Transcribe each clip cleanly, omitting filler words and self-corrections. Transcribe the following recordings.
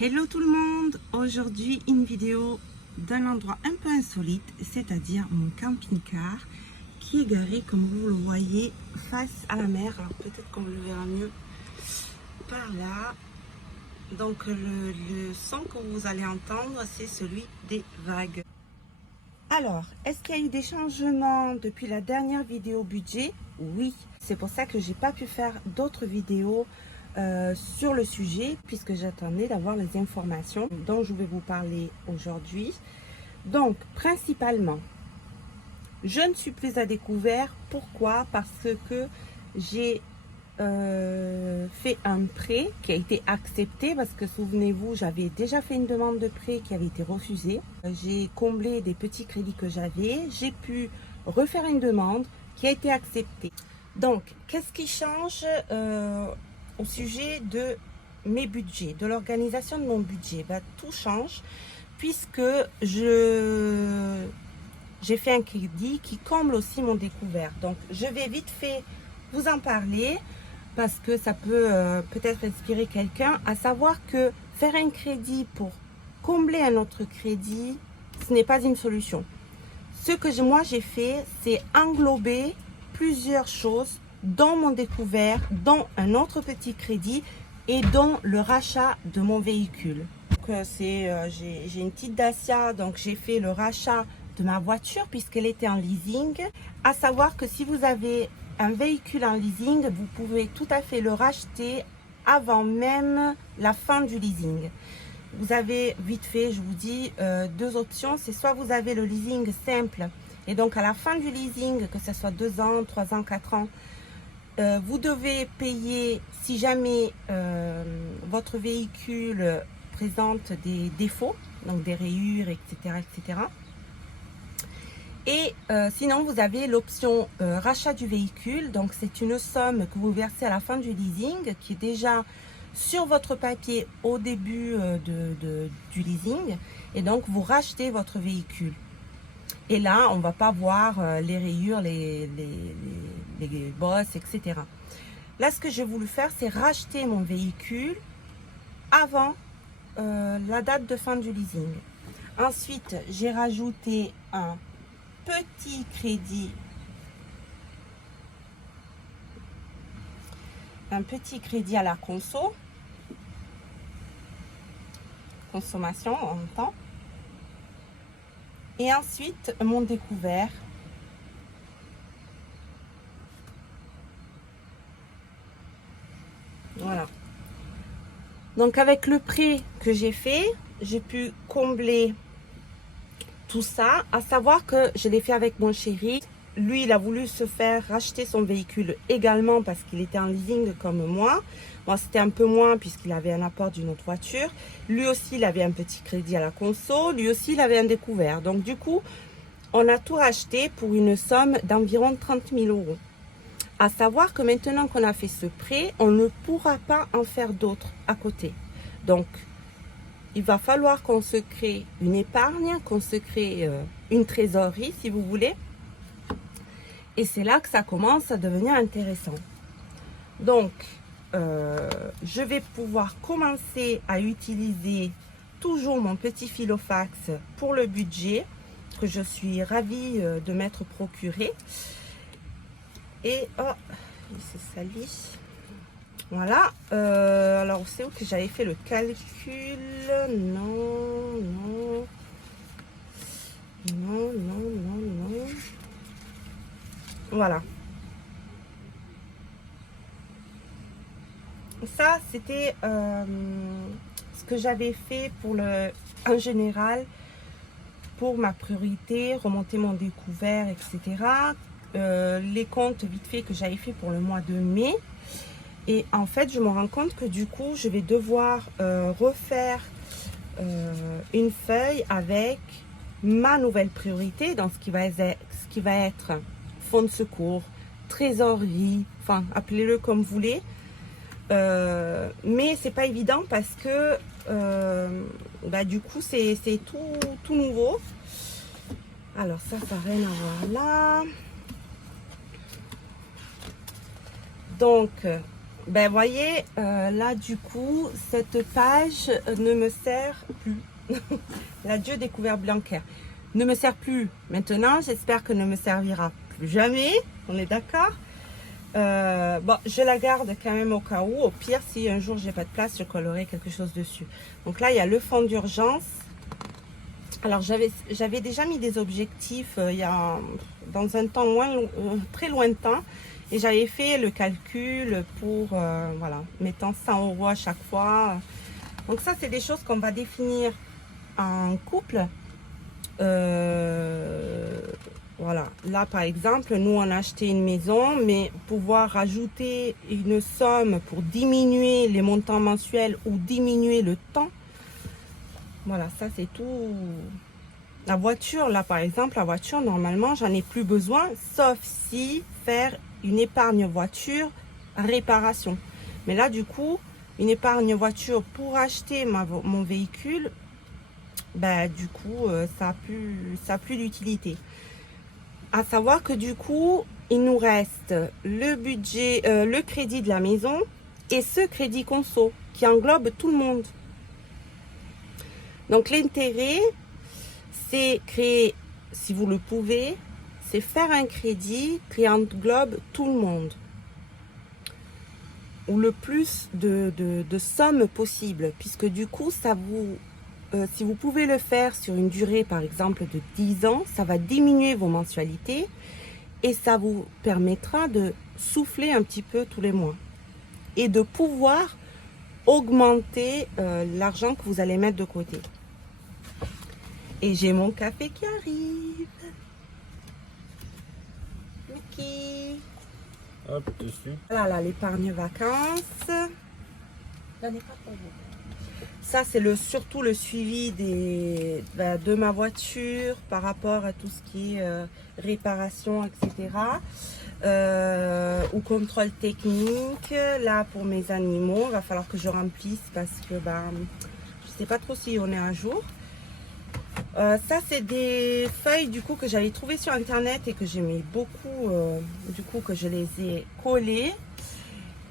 Hello tout le monde, aujourd'hui une vidéo d'un endroit un peu insolite, c'est-à-dire mon camping-car qui est garé comme vous le voyez face à la mer. Alors peut-être qu'on le verra mieux par là. Donc le son que vous allez entendre, c'est celui des vagues. Alors, est-ce qu'il y a eu des changements depuis la dernière vidéo budget? Oui, c'est pour ça que j'ai pas pu faire d'autres vidéos sur le sujet, puisque j'attendais d'avoir les informations dont je vais vous parler aujourd'hui. Donc, principalement, je ne suis plus à découvert. Pourquoi? Parce que j'ai fait un prêt qui a été accepté, parce que souvenez-vous, j'avais déjà fait une demande de prêt qui avait été refusée. J'ai comblé des petits crédits que j'avais, j'ai pu refaire une demande qui a été acceptée. Donc, qu'est-ce qui change au sujet de mes budgets, de l'organisation de mon budget? Tout change puisque j'ai fait un crédit qui comble aussi mon découvert. Donc, je vais vite fait vous en parler parce que ça peut peut-être inspirer quelqu'un, à savoir que faire un crédit pour combler un autre crédit, ce n'est pas une solution. Ce que moi j'ai fait, c'est englober plusieurs choses dans mon découvert, dans un autre petit crédit et dans le rachat de mon véhicule. J'ai une petite Dacia, donc j'ai fait le rachat de ma voiture puisqu'elle était en leasing. À savoir que si vous avez un véhicule en leasing, vous pouvez tout à fait le racheter avant même la fin du leasing. Vous avez vite fait, je vous dis, deux options. C'est soit vous avez le leasing simple et donc à la fin du leasing, que ce soit 2 ans, 3 ans, 4 ans, vous devez payer si jamais votre véhicule présente des défauts, donc des rayures, etc. etc. Et sinon, vous avez l'option rachat du véhicule. Donc, c'est une somme que vous versez à la fin du leasing qui est déjà sur votre papier au début du leasing. Et donc, vous rachetez votre véhicule. Et là, on ne va pas voir les rayures, les bosses, etc. Là, ce que j'ai voulu faire, c'est racheter mon véhicule avant la date de fin du leasing. Ensuite, j'ai rajouté un petit crédit, à la consommation en même temps. Et ensuite, mon découvert. Voilà. Donc, avec le prêt que j'ai fait, j'ai pu combler tout ça. À savoir que je l'ai fait avec mon chéri. Lui, il a voulu se faire racheter son véhicule également parce qu'il était en leasing comme moi. Moi, c'était un peu moins puisqu'il avait un apport d'une autre voiture. Lui aussi, il avait un petit crédit à la conso. Lui aussi, il avait un découvert. Donc, du coup, on a tout racheté pour une somme d'environ 30 000 euros. À savoir que maintenant qu'on a fait ce prêt, on ne pourra pas en faire d'autres à côté. Donc, il va falloir qu'on se crée une épargne, qu'on se crée une trésorerie, si vous voulez. Et c'est là que ça commence à devenir intéressant. Donc, je vais pouvoir commencer à utiliser toujours mon petit Filofax pour le budget, que je suis ravie de m'être procuré. Et, oh, il s'est sali. Voilà. Alors, c'est où que j'avais fait le calcul? Non, non. Non, non, non, non. Voilà. Ça, c'était ce que j'avais fait pour en général, pour ma priorité, remonter mon découvert, etc. Les comptes vite fait que j'avais fait pour le mois de mai. Et en fait, je me rends compte que du coup, je vais devoir refaire une feuille avec ma nouvelle priorité, dans ce qui va être fonds de secours, trésorerie, enfin, appelez-le comme vous voulez. Mais c'est pas évident parce que du coup, c'est tout nouveau. Alors ça n'a rien à voir là. Donc, Ben voyez, là du coup, cette page ne me sert plus. L'adieu découvert Blanquer ne me sert plus maintenant, j'espère que ne me servira plus jamais, on est d'accord. Bon, je la garde quand même au cas où, au pire si un jour j'ai pas de place, je collerai quelque chose dessus. Donc là il y a le fond d'urgence. Alors j'avais déjà mis des objectifs il y a dans un temps très lointain, et j'avais fait le calcul pour voilà, mettant 100 € à chaque fois. Donc ça c'est des choses qu'on va définir en couple. Voilà, là par exemple, nous on a acheté une maison, mais pouvoir rajouter une somme pour diminuer les montants mensuels ou diminuer le temps, voilà, ça c'est tout. La voiture, là par exemple, la voiture, normalement j'en ai plus besoin, sauf si faire une épargne voiture réparation. Mais là du coup, une épargne voiture pour acheter mon véhicule, ben, du coup ça a plus d'utilité. À savoir que du coup, il nous reste le budget, le crédit de la maison et ce crédit conso qui englobe tout le monde. Donc l'intérêt, c'est créer, si vous le pouvez, c'est faire un crédit qui englobe tout le monde. Ou le plus de sommes possible, puisque du coup, ça vous... si vous pouvez le faire sur une durée, par exemple, de 10 ans, ça va diminuer vos mensualités et ça vous permettra de souffler un petit peu tous les mois et de pouvoir augmenter l'argent que vous allez mettre de côté. Et j'ai mon café qui arrive. Mickey. Hop, dessus. Voilà, l'épargne vacances. J'en ai pas pour vous. Ça, c'est surtout le suivi de ma voiture par rapport à tout ce qui est réparation, etc. Ou contrôle technique. Là, pour mes animaux, il va falloir que je remplisse parce que je ne sais pas trop si on est à jour. Ça, c'est des feuilles du coup que j'avais trouvées sur internet et que j'aimais beaucoup, du coup que je les ai collées.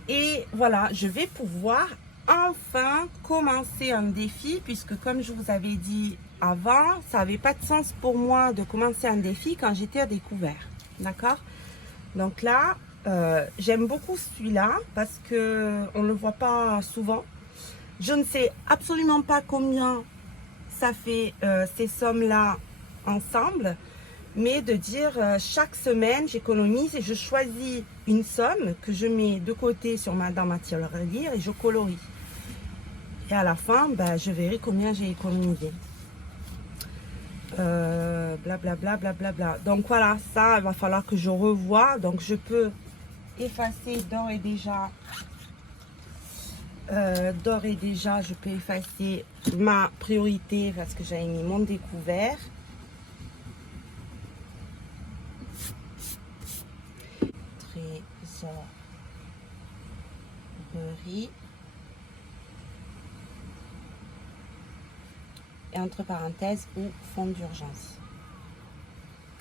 Et voilà, je vais pouvoir enfin commencer un défi, puisque comme je vous avais dit avant, ça n'avait pas de sens pour moi de commencer un défi quand j'étais à découvert. D'accord? Donc là, j'aime beaucoup celui-là parce que on ne le voit pas souvent. Je ne sais absolument pas combien ça fait ces sommes-là ensemble, mais de dire chaque semaine j'économise et je choisis une somme que je mets de côté dans ma tirelire et je colorie. Et à la fin, je verrai combien j'ai économisé. Blablabla, blablabla. Donc voilà, ça, il va falloir que je revoie. Donc je peux effacer d'ores et déjà. Je peux effacer ma priorité parce que j'avais mis mon découvert. Trésorerie. Et entre parenthèses, ou fonds d'urgence.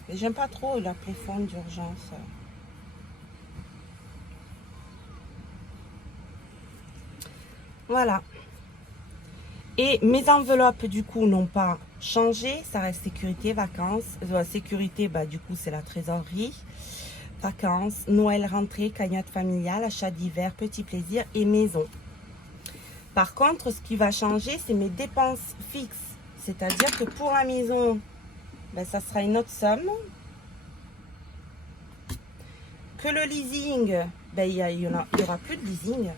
J'aime pas trop l'appeler fonds d'urgence. Voilà. Et mes enveloppes du coup n'ont pas changé. Ça reste sécurité, vacances. Sécurité, du coup c'est la trésorerie. Vacances, Noël, rentrée, cagnotte familiale, achat d'hiver, petits plaisirs et maison. Par contre, ce qui va changer, c'est mes dépenses fixes. C'est-à-dire que pour la maison, ça sera une autre somme. Que le leasing, il y aura plus de leasing.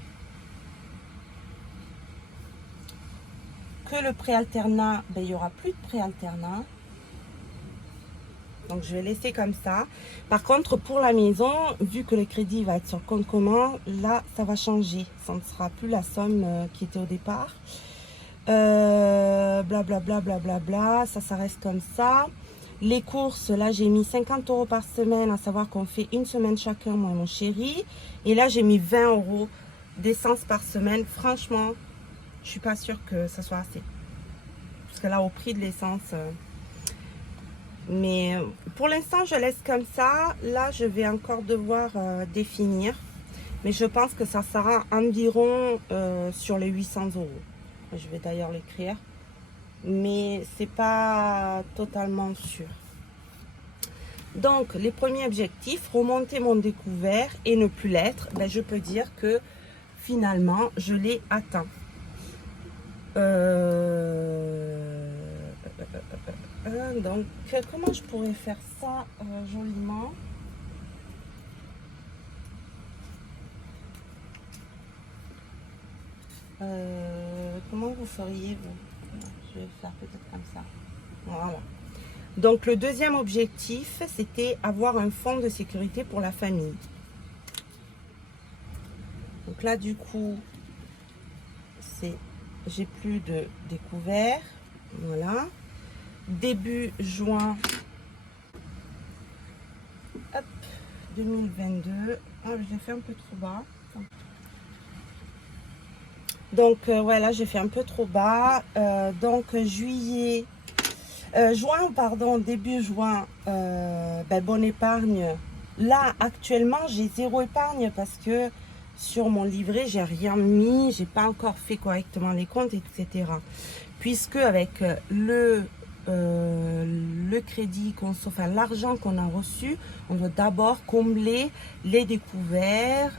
Que le pré-alternat, il n'y aura plus de pré-alternat. Donc je vais laisser comme ça. Par contre, pour la maison, vu que le crédit va être sur compte commun, là, ça va changer. Ça ne sera plus la somme qui était au départ. Blablabla, blablabla. Ça reste comme ça. Les courses, là, j'ai mis 50 € par semaine, à savoir qu'on fait une semaine chacun, moi et mon chéri. Et là, j'ai mis 20 € d'essence par semaine. Franchement, je suis pas sûre que ça soit assez. Parce que là, au prix de l'essence... Mais pour l'instant, je laisse comme ça. Là, je vais encore devoir définir. Mais je pense que ça sera environ sur les 800 €. Je vais d'ailleurs l'écrire. Mais c'est pas totalement sûr. Donc, les premiers objectifs, remonter mon découvert et ne plus l'être, ben, je peux dire que finalement, je l'ai atteint. Donc, comment je pourrais faire ça joliment? Comment vous feriez vous? Je vais faire peut-être comme ça. Voilà. Donc, le deuxième objectif, c'était avoir un fonds de sécurité pour la famille. Donc là, du coup, j'ai plus de découvert. Voilà. Début juin 2022. Ah, j'ai fait un peu trop bas. Donc, voilà, j'ai fait un peu trop bas. Donc, juin, pardon, début juin, ben, bonne épargne. Là, actuellement, j'ai 0 épargne parce que sur mon livret, j'ai rien mis, j'ai pas encore fait correctement les comptes, etc. Puisque avec le crédit, enfin l'argent qu'on a reçu, on doit d'abord combler les découverts.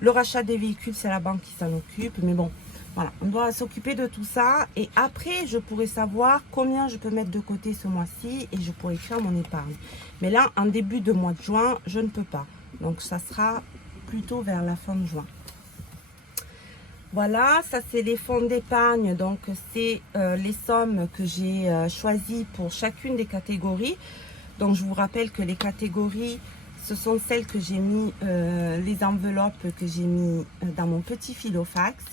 Le rachat des véhicules, c'est la banque qui s'en occupe, mais bon. Voilà, on doit s'occuper de tout ça et après, je pourrai savoir combien je peux mettre de côté ce mois-ci et je pourrai faire mon épargne. Mais là, en début de mois de juin, je ne peux pas. Donc, ça sera plutôt vers la fin de juin. Voilà, ça c'est les fonds d'épargne. Donc, c'est les sommes que j'ai choisies pour chacune des catégories. Donc, je vous rappelle que les catégories, ce sont celles que j'ai mis, les enveloppes que j'ai mis dans mon petit filofax.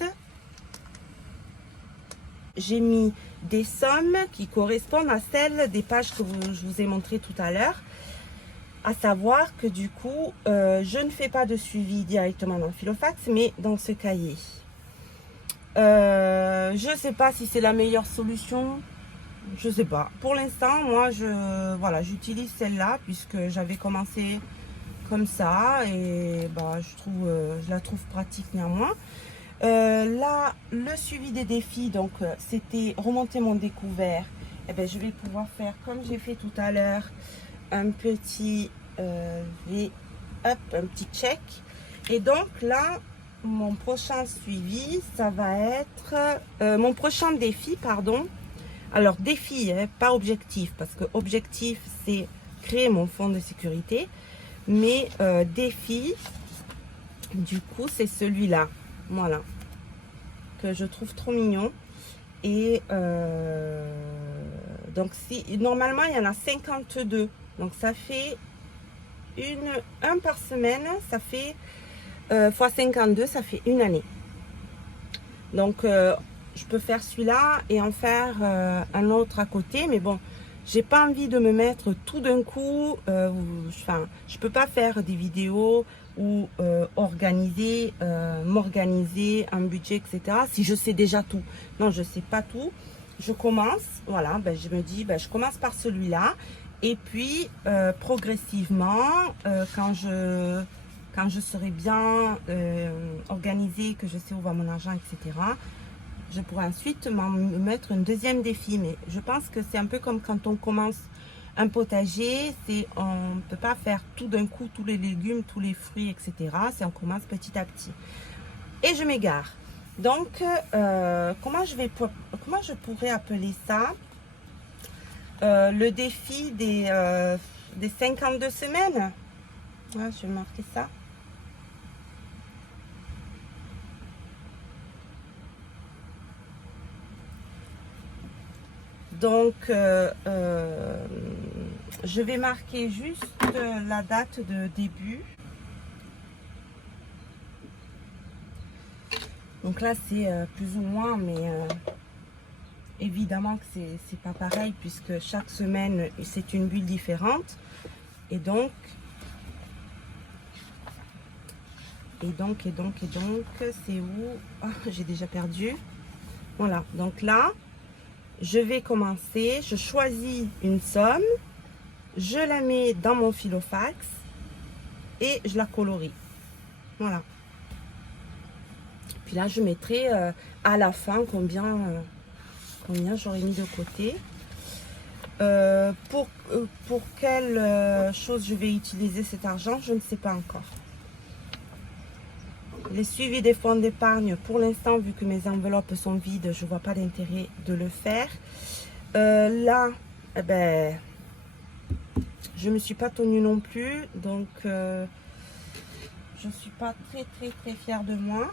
J'ai mis des sommes qui correspondent à celles des pages que je vous ai montré tout à l'heure. À savoir que du coup, je ne fais pas de suivi directement dans le filofax, mais dans ce cahier. Je ne sais pas si c'est la meilleure solution. Je ne sais pas. Pour l'instant, moi, voilà, j'utilise celle-là puisque j'avais commencé comme ça et bah, je la trouve pratique néanmoins. Là, le suivi des défis, donc c'était remonter mon découvert. Et ben, je vais pouvoir faire comme j'ai fait tout à l'heure, un petit un petit check. Et donc là, mon prochain suivi, ça va être mon prochain défi, pardon. Alors défi, hein, pas objectif, parce que objectif c'est créer mon fonds de sécurité, mais défi, du coup c'est celui-là. Voilà, que je trouve trop mignon. Et donc, normalement, il y en a 52. Donc, ça fait un par semaine. Ça fait fois 52, ça fait une année. Donc, je peux faire celui-là et en faire un autre à côté. Mais bon, j'ai pas envie de me mettre tout d'un coup. Enfin, je peux pas faire des vidéos ou m'organiser un budget, etc. Si je sais déjà tout. Non, je sais pas tout. Je commence, voilà, ben, je me dis, ben, je commence par celui-là. Et puis, progressivement, quand je serai bien organisée, que je sais où va mon argent, etc., je pourrai ensuite me mettre un deuxième défi. Mais je pense que c'est un peu comme quand on commence un potager, on ne peut pas faire tout d'un coup, tous les légumes, tous les fruits, etc. On commence petit à petit. Et je m'égare. Donc, comment je pourrais appeler ça? Le défi des 52 semaines. Ah, je vais marquer ça. Donc, je vais marquer juste la date de début. Donc là, c'est plus ou moins, mais évidemment que c'est pas pareil puisque chaque semaine, c'est une bulle différente. Et donc, c'est où? Oh, j'ai déjà perdu. Voilà, donc là, je vais commencer, je choisis une somme, je la mets dans mon filofax et je la colorie. Voilà. Puis là, je mettrai à la fin combien j'aurais mis de côté. Pour quelle chose je vais utiliser cet argent, je ne sais pas encore. Les suivis des fonds d'épargne, pour l'instant, vu que mes enveloppes sont vides, je ne vois pas d'intérêt de le faire. Là, eh ben, je ne me suis pas tenue non plus, donc je ne suis pas très fière de moi.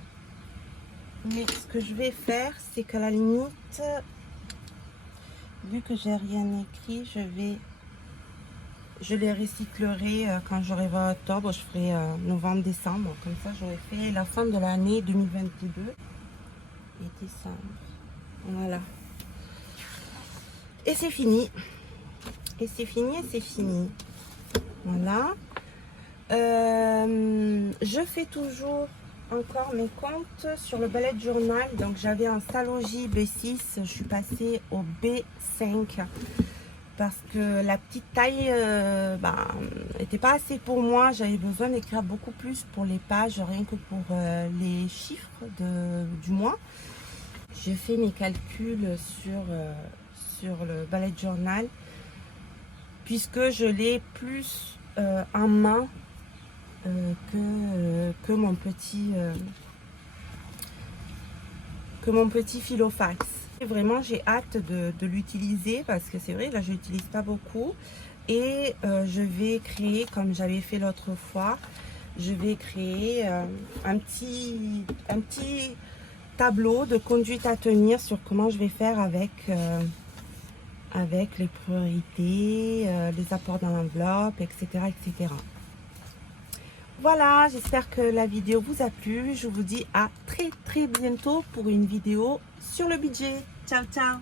Mais ce que je vais faire, c'est qu'à la limite, vu que j'ai rien écrit, je les recyclerai quand j'aurai octobre, je ferai novembre, décembre. Comme ça, j'aurai fait la fin de l'année 2022 et décembre. Voilà. Et c'est fini. Et c'est fini, et c'est fini. Voilà. Je fais toujours encore mes comptes sur le bullet journal. Donc j'avais un Salogy B6, je suis passée au B5 parce que la petite taille n'était pas assez pour moi. J'avais besoin d'écrire beaucoup plus pour les pages, rien que pour les chiffres du mois. J'ai fait mes calculs sur le bullet journal puisque je l'ai plus en main que mon petit Filofax. Et vraiment, j'ai hâte de l'utiliser parce que c'est vrai, là, je l'utilise pas beaucoup. Et je vais créer, comme j'avais fait l'autre fois, je vais créer un petit tableau de conduite à tenir sur comment je vais faire avec les priorités, les apports dans l'enveloppe, etc., etc. Voilà, j'espère que la vidéo vous a plu. Je vous dis à très bientôt pour une vidéo sur le budget. Ciao, ciao!